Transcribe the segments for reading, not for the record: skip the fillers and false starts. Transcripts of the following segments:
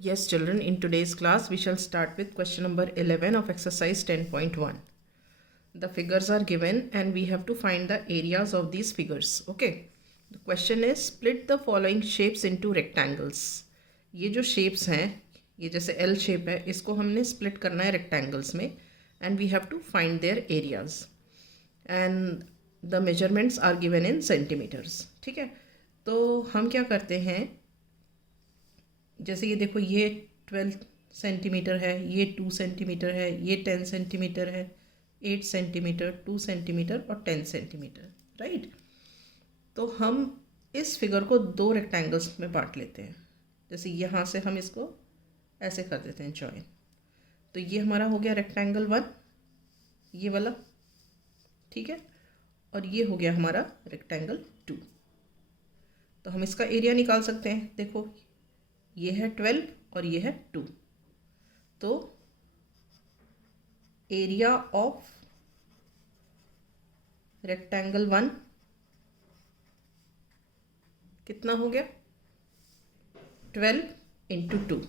Yes, children, in today's class, we shall start with question number 11 of exercise 10.1. The figures are given and we have to find the areas of these figures. Okay. The question is split the following shapes into rectangles. ये जो shapes हैं, ये जैसे L shape है, इसको हमने split करना है rectangles में and we have to find their areas. And the measurements are given in centimeters. ठीक है. तो हम क्या करते हैं, जैसे ये देखो, ये 12 सेंटीमीटर है, ये 2 सेंटीमीटर है, ये 10 सेंटीमीटर है, 8 सेंटीमीटर, 2 सेंटीमीटर और 10 सेंटीमीटर, राइट. तो हम इस फिगर को दो रेक्टेंगल्स में बांट लेते हैं. जैसे यहाँ से हम इसको ऐसे कर देते हैं जॉइन. तो ये हमारा हो गया रेक्टेंगल 1, ये वाला, ठीक है. और ये हो गया हमारा रेक्टेंगल 2. तो हम इसका एरिया निकाल सकते हैं. देखो, ये है 12 और ये है 2. तो एरिया ऑफ रेक्टेंगल 1 कितना हो गया? 12 इंटू 2.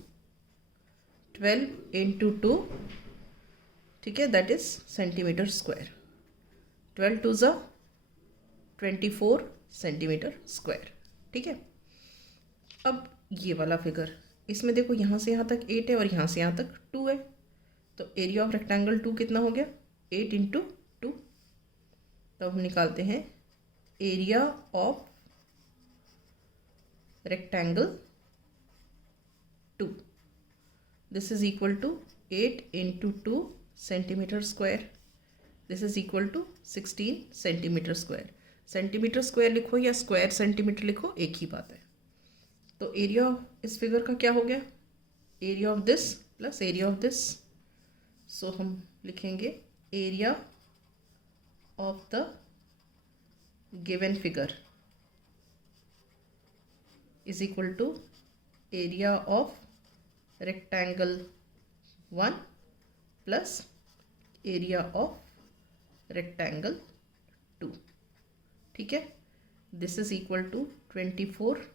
12 इंटू 2, ठीक है, that is centimetre square. 12 two ज़ा 24 सेंटीमीटर स्क्वायर, ठीक है. अब ये वाला फिगर, इसमें देखो यहाँ से यहाँ तक 8 है और यहाँ से यहाँ तक 2 है. तो एरिया ऑफ रेक्टेंगल 2 कितना हो गया? 8 इंटू 2. तो हम निकालते हैं area of rectangle 2. This is equal to 8 into 2 centimetre square. This is equal to 16 centimetre square. Centimetre square लिखो या स्क्वायर सेंटीमीटर लिखो, एक ही बात है. तो एरिया इस फिगर का क्या हो गया? Area of this plus area of this. So हम लिखेंगे area of the given figure is equal to area of rectangle 1 plus area of rectangle 2, ठीक है. This is equal to 24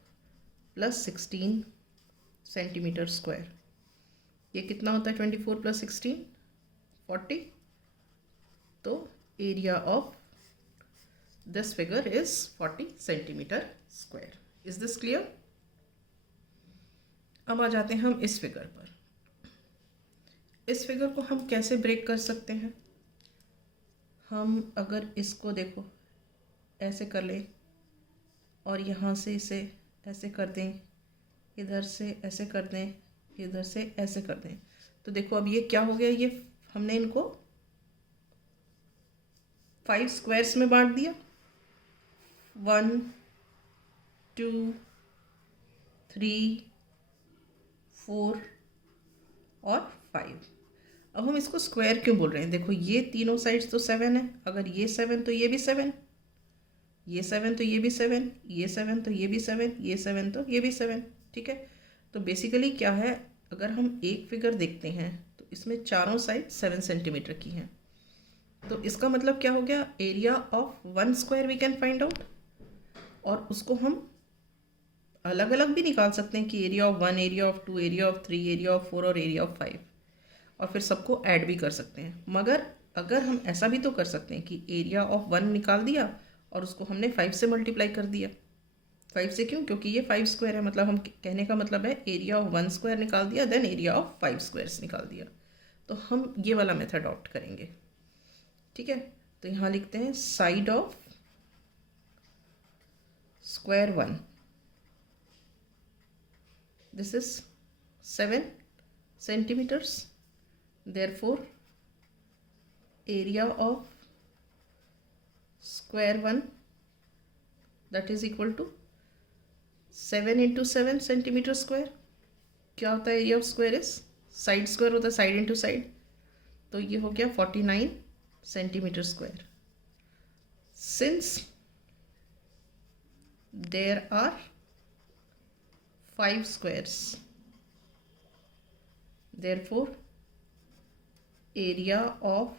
plus 16 centimetre square. ये कितना होता है 24 प्लस 16? 40. तो area of this figure is 40 centimetre square. Is this clear? अब आ जाते हैं हम इस फिगर पर. इस फिगर को हम कैसे ब्रेक कर सकते हैं? हम अगर इसको देखो ऐसे कर लें और यहाँ से इसे ऐसे कर दें, इधर से ऐसे कर दें, इधर से ऐसे कर दें, तो देखो अब ये क्या हो गया? ये हमने इनको 5 स्क्वायर्स में बांट दिया. 1 2 3 4 और 5. अब हम इसको स्क्वायर क्यों बोल रहे हैं? देखो, ये तीनों साइड्स तो 7 है. अगर ये 7 तो ये भी 7, ये 7 तो ये भी 7, ये 7 तो ये भी 7, ये 7 तो ये भी 7, ठीक है. तो बेसिकली क्या है, अगर हम एक फिगर देखते हैं तो इसमें चारों साइड 7 सेंटीमीटर की हैं. तो इसका मतलब क्या हो गया? Area of 1 square we can find out. और उसको हम अलग अलग भी निकाल सकते हैं कि area of 1, area of 2, area of 3, area of 4 और एरिया ऑफ 5. और फिर सबको ऐड भी कर सकते हैं. मगर अगर हम ऐसा भी तो कर सकते हैं कि एरिया ऑफ 1 निकाल दिया और उसको हमने 5 से मल्टीप्लाई कर दिया. 5 से क्यों? क्योंकि ये 5 स्क्वायर है. मतलब हम कहने का मतलब है एरिया ऑफ 1 स्क्वायर निकाल दिया, देन एरिया ऑफ 5 स्क्वायर्स निकाल दिया. तो हम ये वाला मेथड अडॉप्ट करेंगे, ठीक है. तो यहाँ लिखते हैं side of square 1. This is 7 centimetres. Therefore area of square 1 that is equal to 7 into 7 centimetre square. क्या होता है area of square? Is side square होता है, साइड इंटू साइड. तो ये हो गया 49 centimetre square. Since there are 5 squares, therefore area of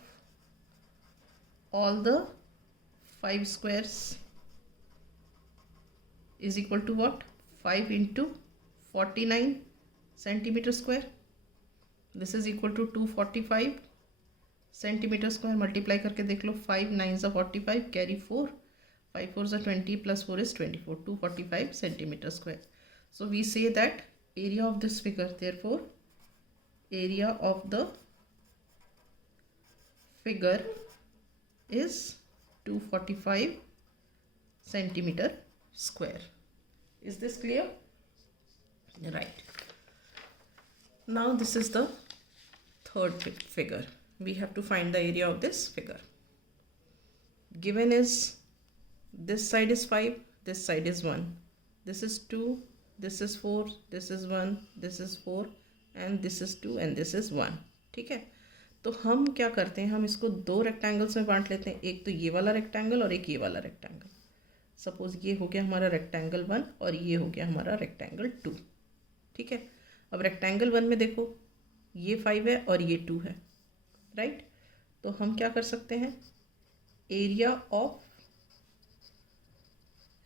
all the 5 squares is equal to what? 5 into 49 centimetre square. This is equal to 245 centimetre square. Multiply करके देख लो. 5 9 ज़ा 45, carry 4, 5 4 ज़ा 20 plus 4 is 24, 245 centimetre square. So we say that area of this figure, therefore area of the figure is 245 centimeter square. Is this clear? Right. Now this is the third figure. We have to find the area of this figure. Given is this side is 5, this side is 1, this is 2, this is 4, this is 1, this is 4 and this is 2 and this is 1. ठीक है. तो हम क्या करते हैं, हम इसको दो रेक्टेंगल्स में बांट लेते हैं. एक तो ये वाला रेक्टेंगल और एक ये वाला रेक्टेंगल. सपोज ये हो गया हमारा रेक्टेंगल 1 और ये हो गया हमारा रेक्टेंगल 2. ठीक है. अब रेक्टेंगल 1 में देखो ये 5 है और ये 2 है. राइट. तो हम क्या कर सकते हैं, area of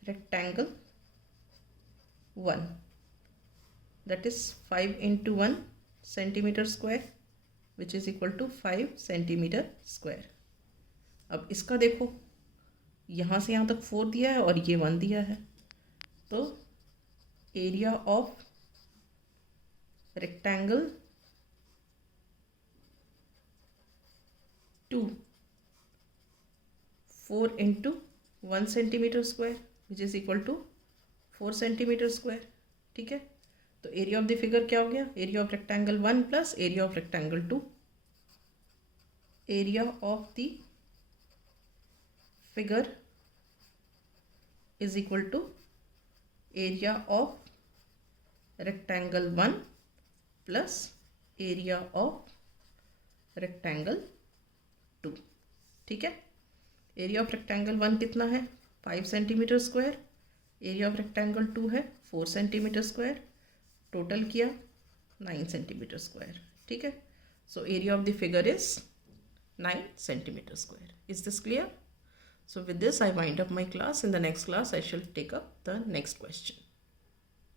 rectangle 1, that is 5 into 1 centimeter square, which is equal to 5 centimeter square. अब इसका देखो, यहाँ से यहाँ तक 4 दिया है और ये 1 दिया है. तो area of rectangle 2, 4 into 1 centimeter square, which is equal to 4 centimetre square. ठीक है. तो एरिया ऑफ द फिगर क्या हो गया, area of rectangle 1 plus area of rectangle 2. Area of the figure is equal to area of rectangle 1 plus area of rectangle 2. ठीक है. Area of rectangle 1 कितना है, 5 centimetre square. Area of rectangle 2 है 4 centimetre square. Total किया 9 centimetre square. ठीक है. So area of the figure is 9 centimetre square. Is this clear? So with this I wind up my class. In the next class I shall take up the next question.